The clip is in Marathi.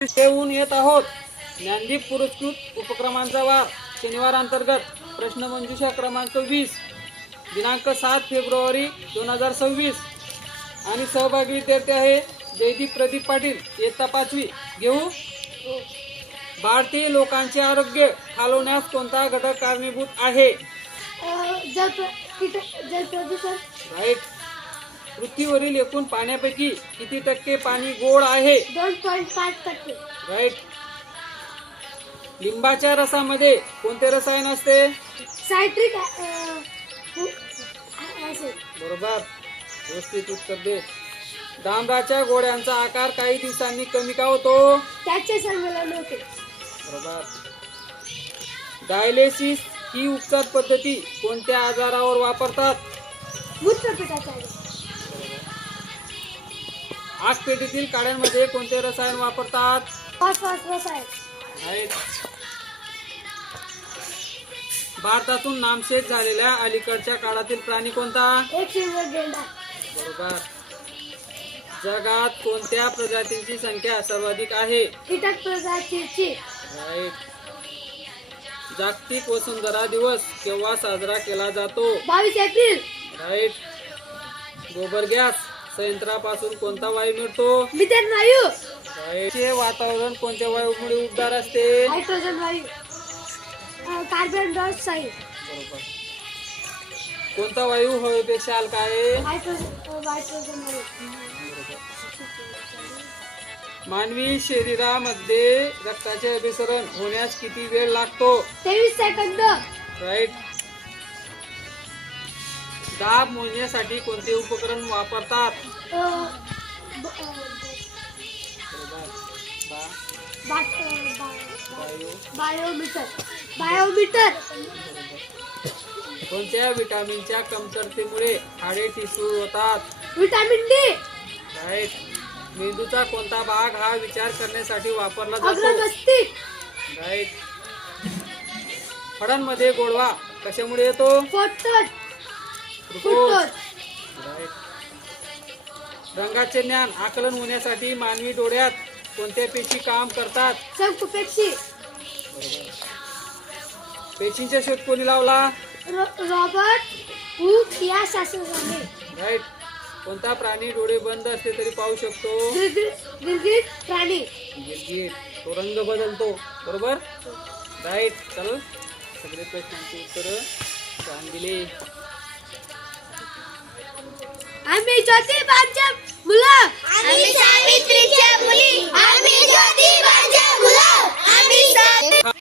येऊन येत आहोत. ज्ञानदीप पुरस्कृत उपक्रमांचा वार शनिवार अंतर्गत प्रश्नमंजुषा क्रमांक 20 दिनांक 7 फेब्रुवारी 2026 आणि सहभागी विद्यार्थी आहे जयदीप प्रदीप पाटील इयत्ता 5वी. घेऊ. भारतीय लोकांचे आरोग्य खालवण्यास कोणता घटक कारणीभूत आहे? जल प्रदूषण. राईट. पृथ्वीवरील एकूण पाण्यापैकी किती टक्के पाणी गोड आहे? 2.5%. राईट. लिंबाच्या रसामध्ये कोणते रसायन असते? Citric acid. बरोबर. व्यवस्थित उत्तर दे. डांबराच्या गोळ्यांचा आकार काही दिवसांनी कमी का होतो? त्याचे संमेलन होते. बरोबर. डायलिसिस ही उपचार पद्धती कोणत्या आजारावर वापरतात? मूत्रपिंडाचा आजार. आगपेटीतील काड्यांमध्ये कोणते रसायन वापरतात? फॉस्फरस रसायन. आहेत. भारतातून नामशेष झालेल्या अलीकडच्या काळातील प्राणी कोणता? एक सिल्वर गेंडा. बरोबर. जगात कोणत्या प्रजातींची संख्या सर्वाधिक आहे? कीटक प्रजातीची. राईट. जागतिक वसुंधरा दिवस केव्हा साजरा केला जातो? 22 एप्रिल. राईट. गोबर गॅस संयंत्रापासून कोणता वायू मिळतो? मिथेन वायू. राईट. हे वातावरण कोणत्या वायूमुळे उबदार असते? हायड्रोजन वायू. Carbon dioxide. बरोबर. कोणता वायू हवेपेक्षा हलका आहे? हायड्रोजन वायू. मानवी शरीरामध्ये रक्ताचे अभिसरण होण्यास किती वेळ लागतो? 23 सेकंद. राईट. दाब मोजण्यासाठी कोणते उपकरण वापरतात? बायोमीटर. कोणत्या विटामिनच्या कमतरतेमुळे हाडे ठिसूळ होतात? Vitamin D. राईट. मेंदूचा कोणता भाग हा विचार करण्यासाठी वापरला जातो? अग्रमस्तिष्क. राईट. फळांमध्ये गोडवा कशामुळे येतो? फ्रुक्टोज. राईट. रंगाचे ज्ञान आकलन होण्यासाठी मानवी डोळ्यात कोणत्या पेशी काम करतात? शंकुपेशी. पेशींचा शोध कोणी लावला? रॉबर्ट हुक या शास्त्रज्ञाने. राईट. कोणता प्राणी डोळे बंद असले तरी पाहू शकतो? गिरगिट प्राणी. गिरगिट. तो रंग बदलतो. बरोबर. राईट. चल सगळे प्रश्नांची उत्तर छान दिली. आम्ही ज्योतिबाच्या मुलं. आम्ही सावित्रीच्या मुली. आम्ही ज्योती